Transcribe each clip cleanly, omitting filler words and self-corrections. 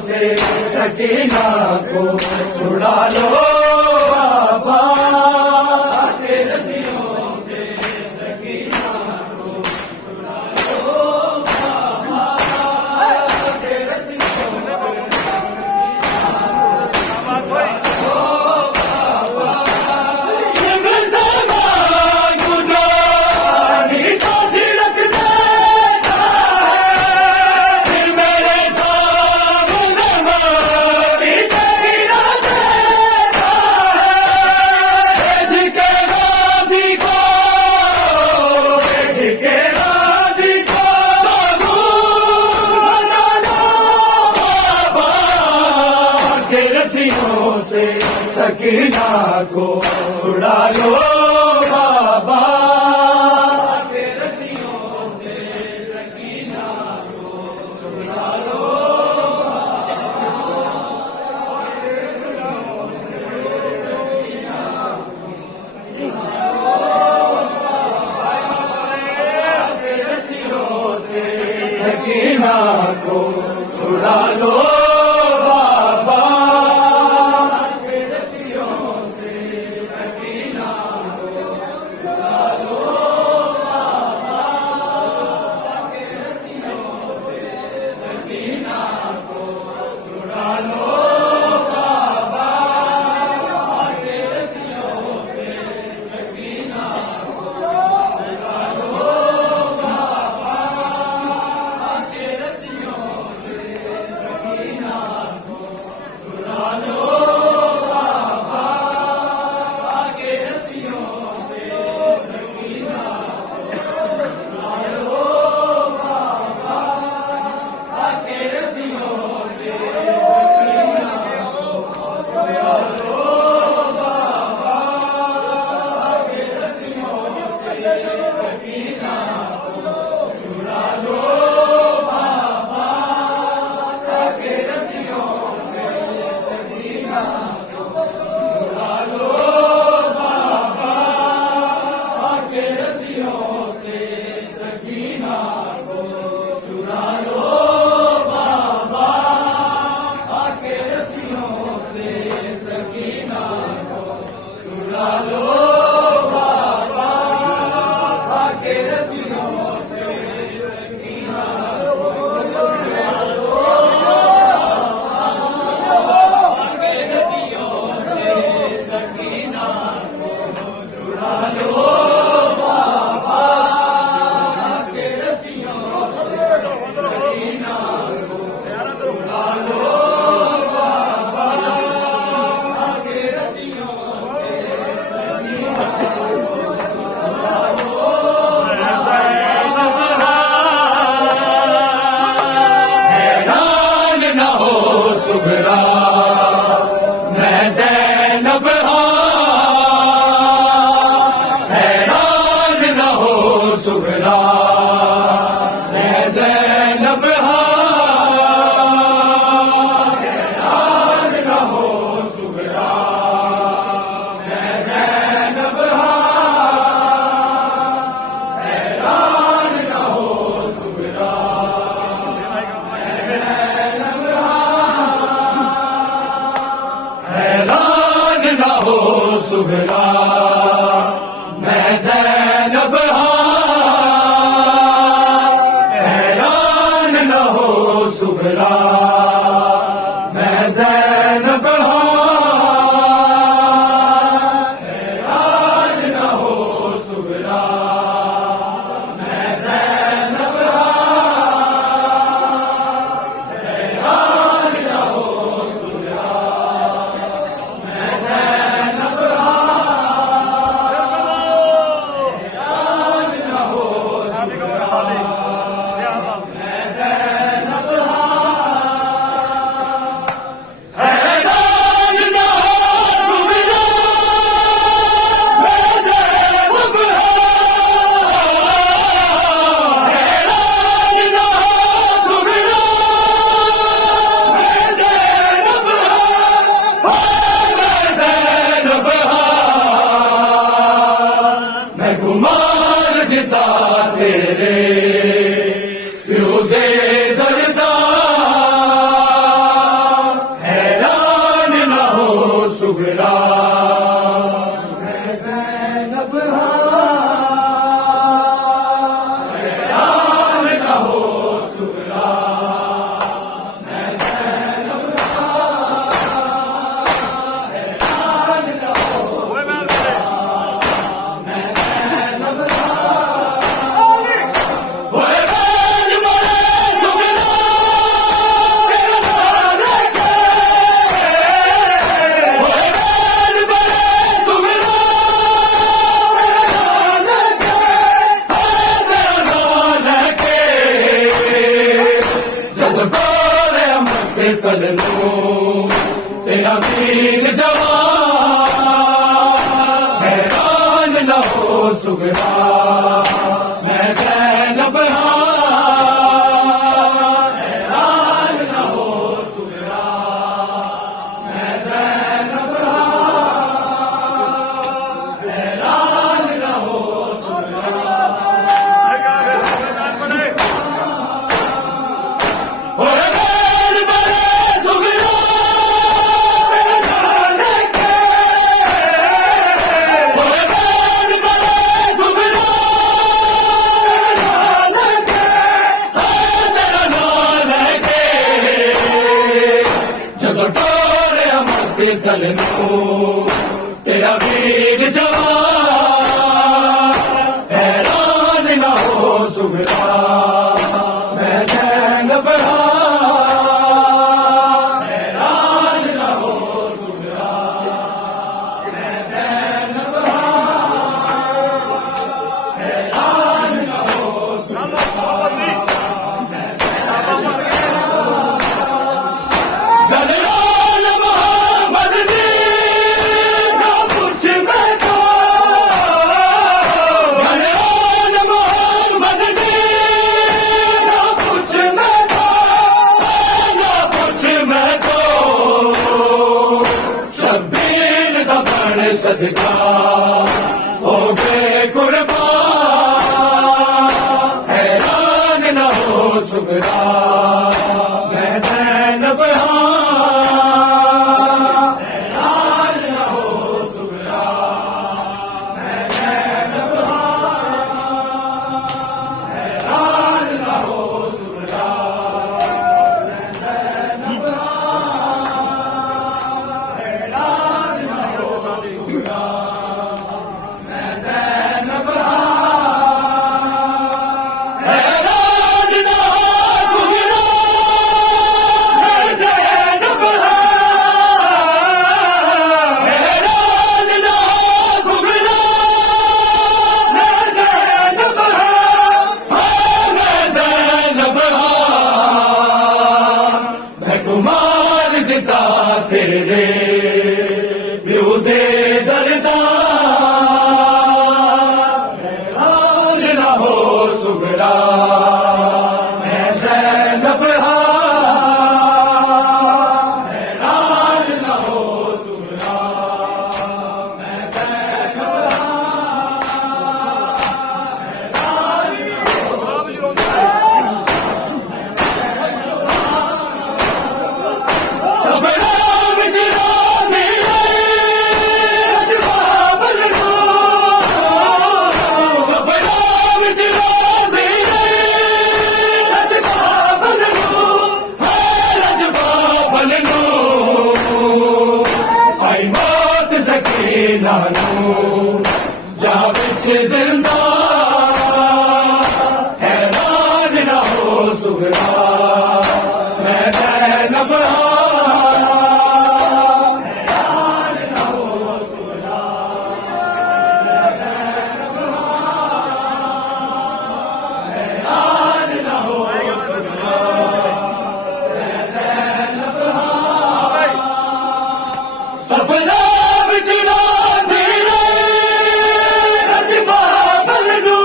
से सकीना को छुड़ा लो बाबा, के रस्सियों से सकीना को छुड़ा लो बाबा, के रस्सियों से से सकीना को छुड़ा लो बाबा, के रस्सियों से सकीना को छुड़ा लो के रस्सियों से सकीना को छुड़ा लो सुघरा मैं ज़ैनब हैरान न हो सुघरा मैं ज़ैनब हैरान न हो सुघरा मैं ज़ैनब हैरान न हो सुघरा हैरान न हो सुघरा मैं ज़ैनब हैरान न हो सुघरा मैं ज़ैनब हैरान न हो सुघरा मैं ज़ैनब हैरान न हो सुघरा मैं ज़ैनब माथे तल लो तेरा वीर जवान हैरान न हो सुगरा मैं ज़ैनब हैरान न हो सुगरा मैं ज़ैनब हैरान न हो सुगरा होए बैर बड़े सुगरा मेरे जाने के होए बैर बड़े सुगरा मेरे जाने के तेरा नाम है के जदों टोरे माथे तल नो तेरा वीर जवान हैरान न हो सुगरा मैं ज़ैनब हैरान न हो सुगरा मैं ज़ैनब हैरान न हो दलाल मोहम्मद दी ना कुछ मैं तो दलाल मोहम्मद दी ना कुछ मैं तो ना कुछ मैं तो शब्बीर दा बण सदका हो गए कुर्बान हैरान न हो सुगरा मैं ज़ैनब हैरान न हो सुगरा मैं ज़ैनब हैरान न हो सुगरा मैं ज़ैनब हैरान न हो सुगरा मैं ज़ैनब हैरान न हो सुगरा मैं ज़ैनब हैरान न हो सुगरा मैं ज़ैनब मैं ज़ैनब मैं कुमार दिता तेरे प्यो दे दरदा हैरान न हो सुगरा मैं ज़ैनब हैरान न हो सुगरा मैं ज़ैनब सफरा बिजरा मेरे रजबाब लो सफरा बिजरा मेरे रजबाब लो रजबाब लो आई मौत सकीना नो जा बिच जिंदा हैरान न हो सुगरा मैं ज़ैनब हैरान न हो सुगरा हैरान न हो सुगरा मैं ज़ैनब सफरा बिजड़ा मेरे रजबाब लो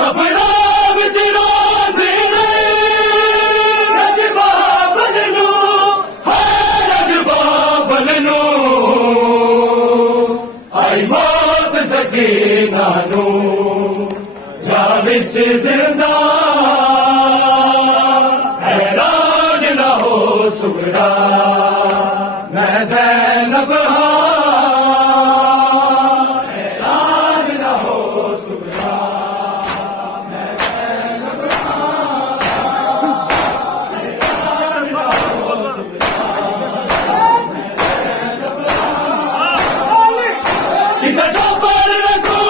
सफरा बिजड़ा मेरे रजबाब लो रजबाब लो आई मौत सकीना नो जा बिच जिंदा हैरान न हो सुगरा मैं ज़ैनब हैरान न हो सुगरा मैं ज़ैनब हैरान न हो किधर सफर रखूं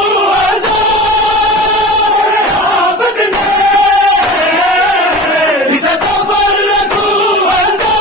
आबाद किधर सफर रखूं आबाद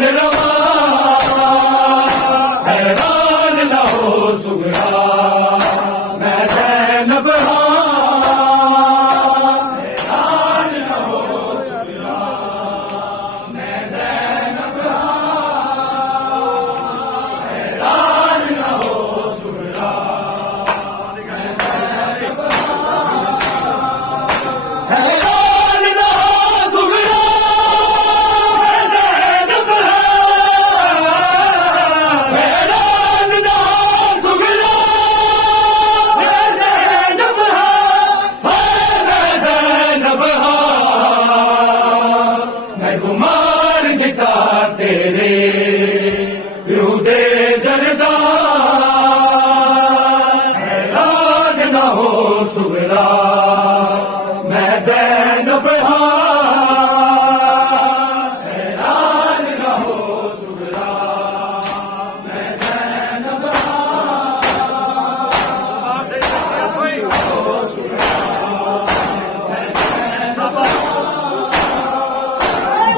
सुन रवा हैरान न हो सुगरा मैं ज़ैनब हैरान न हो सुगरा मैं ज़ैनब हैरान न हो सुगरा हैरान न हो सुगरा मैं ज़ैनब हैरान न हो सुगरा मैं ज़ैनब मैं ज़ैनब मैं गुमान दिता तेरे रूदे दरदा हैरान न हो सुगरा मैं ज़ैनब हैरान न हो सुगरा मैं ज़ैनब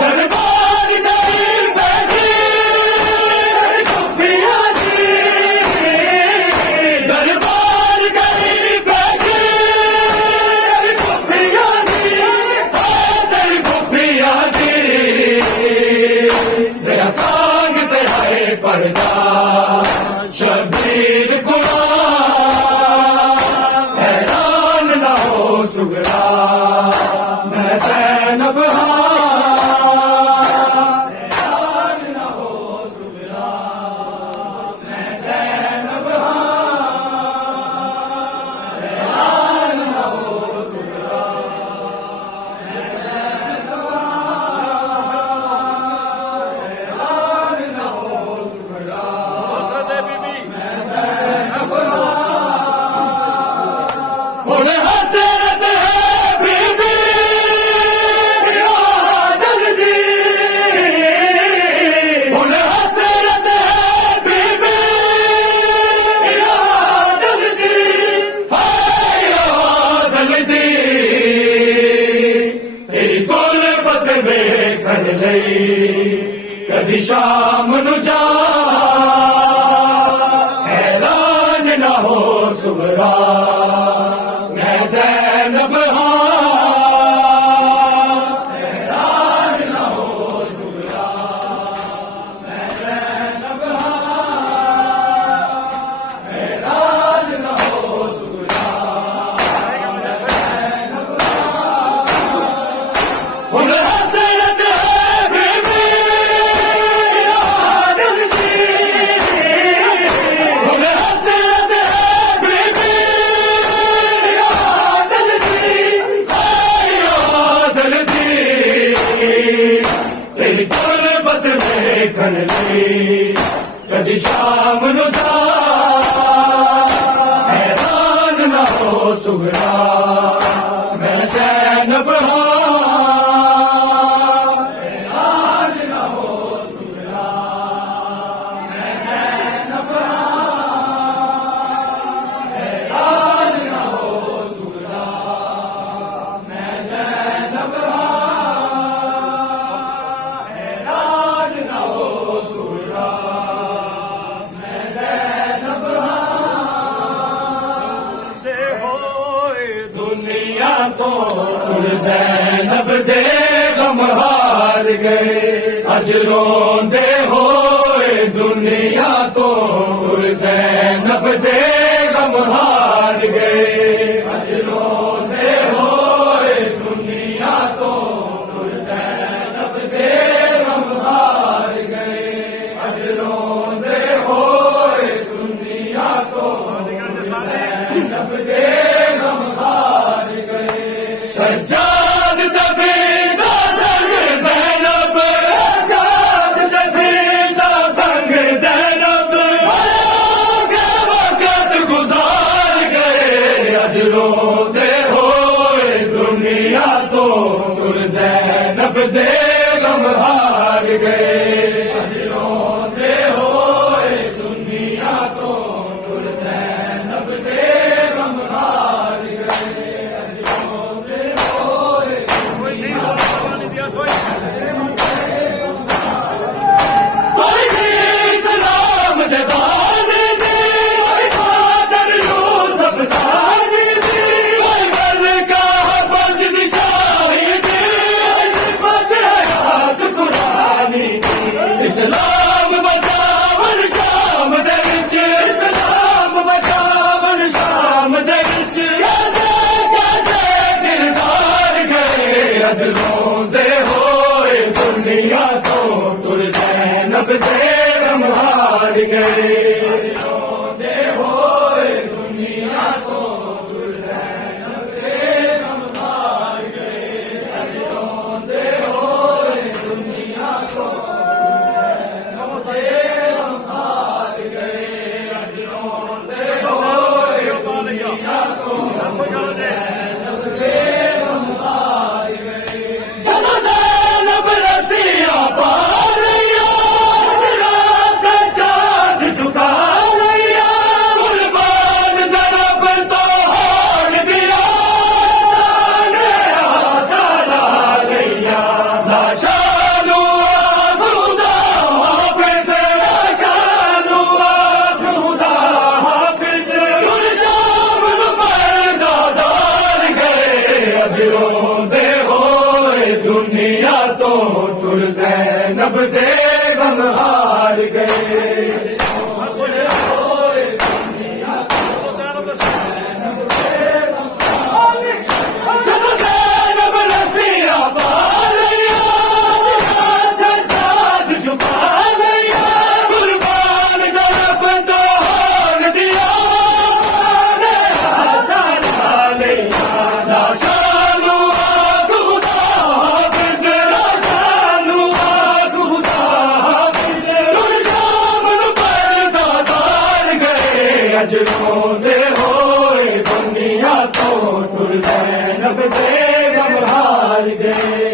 दरबार तेरी बैसी कुफिया दी दरबार तेरी बैसी कुफिया दी तेरी कुफिया दी तेरा सांग तेरा है पर्दा शबीर कुरान हैरान न हो सुगरा मैं ज़ैनब हैरान न हो सुगरा मैं ज़ैनब हैरान न हो सुगरा मैं ज़ैनब हैरान न हो सुगरा हुन हसरत है बीबी आदल दी हुन हसरत है बीबी आदल दी हाय आदल दी तेरी गुरबत वेखण लई कदी शाम नु जा हैरान न हो सुगरा मैं ज़ैनब हैरान न हो सुगरा मैं ज़ैनब हैरान न हो सुगरा मैं ज़ैनब हुन हसरत है बीबी आदल दी हुन हसरत है बीबी आदल दी हाय आदल दी तेरी गुरबत वेखण लई कदी शाम नु जा हैरान न हो सुगरा मैं ज़ैनब हैरान न हो सुगरा मैं ज़ैनब हैरान न हो सुगरा मैं ज़ैनब हैरान न हो सुगरा मैं ज़ैनब दुनिया तो ज़ैनब दे गम हार गए अज रोंदे होए दुनिया तो ज़ैनब दे गम हार गए अज रोंदे होए दुनिया तो ज़ैनब दे गम हार गए अज रोंदे होए दुनिया तो ज़ैनब दे गम हार गए सज्जाद दफीज़ा संग ज़ैनब सज्जाद दफीज़ा संग ज़ैनब के वक़्त गुज़ार गए अज रोंदे होए दुनिया तो तुर ज़ैनब दे गम हार गए रोंदे होए दुनिया तो तुर ज़ैनब दे गम हार गए अज रोंदे होए दुनिया तो रोंदे होए दुनिया तो तुर ज़ैनब दे गम हार गए जदों ज़ैनब रस्सियां पा लईयां सज्जाद झुका लईयां कुर्बान ज़रब तो होण दिया सारा लईयां लाशा अज रोंदे होए दुनिया तो तुर ज़ैनब दे गम हार गए रोंदे होए दुनिया तो तुर ज़ैनब दे गम हार गए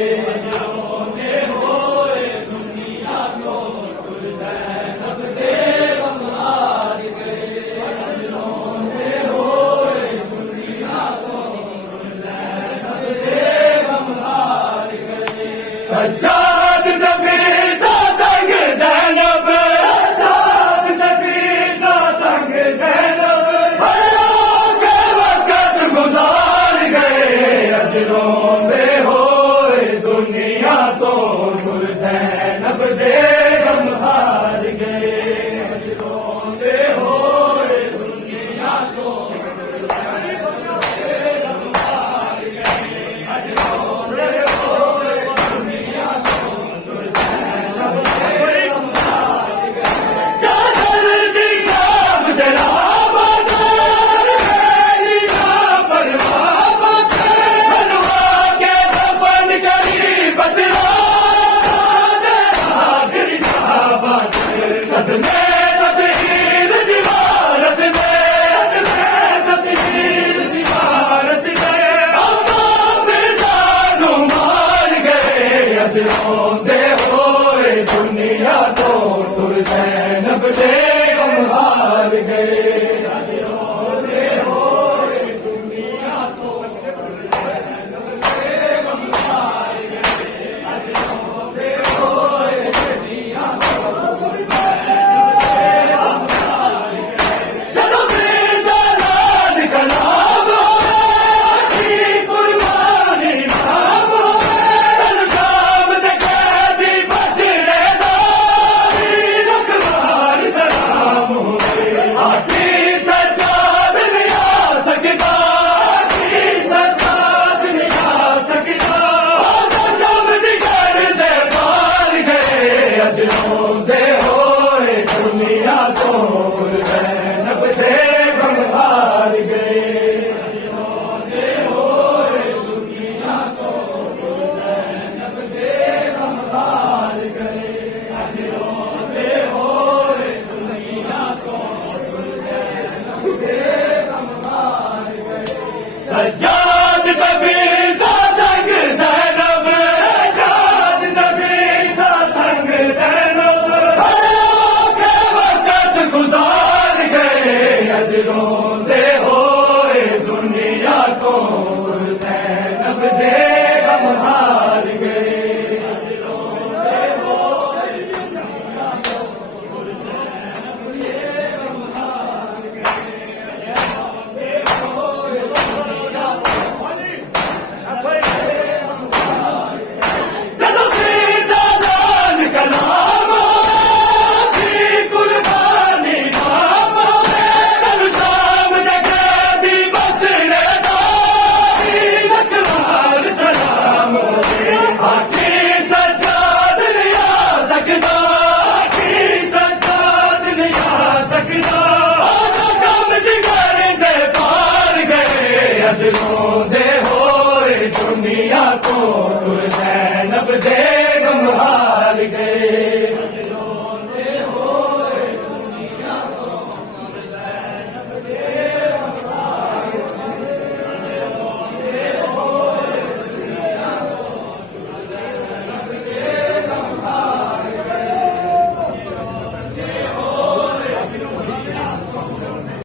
रोंदे होए दुनिया तो तुर ज़ैनब दे गम हार गए सज्जाद नफीसा संग ज़ैनब सज्जाद नफीसा संग रोंदे होए दुनिया तो तुर ज़ैनब दे गम हार गए रोंदे होए दुनिया तो तुर ज़ैनब दे गम हार गए रोंदे होए दुनिया तो तुर ज़ैनब दे गम हार गए चादर दी शाम जला रोंदे होए दुनिया तो तुर ज़ैनब दे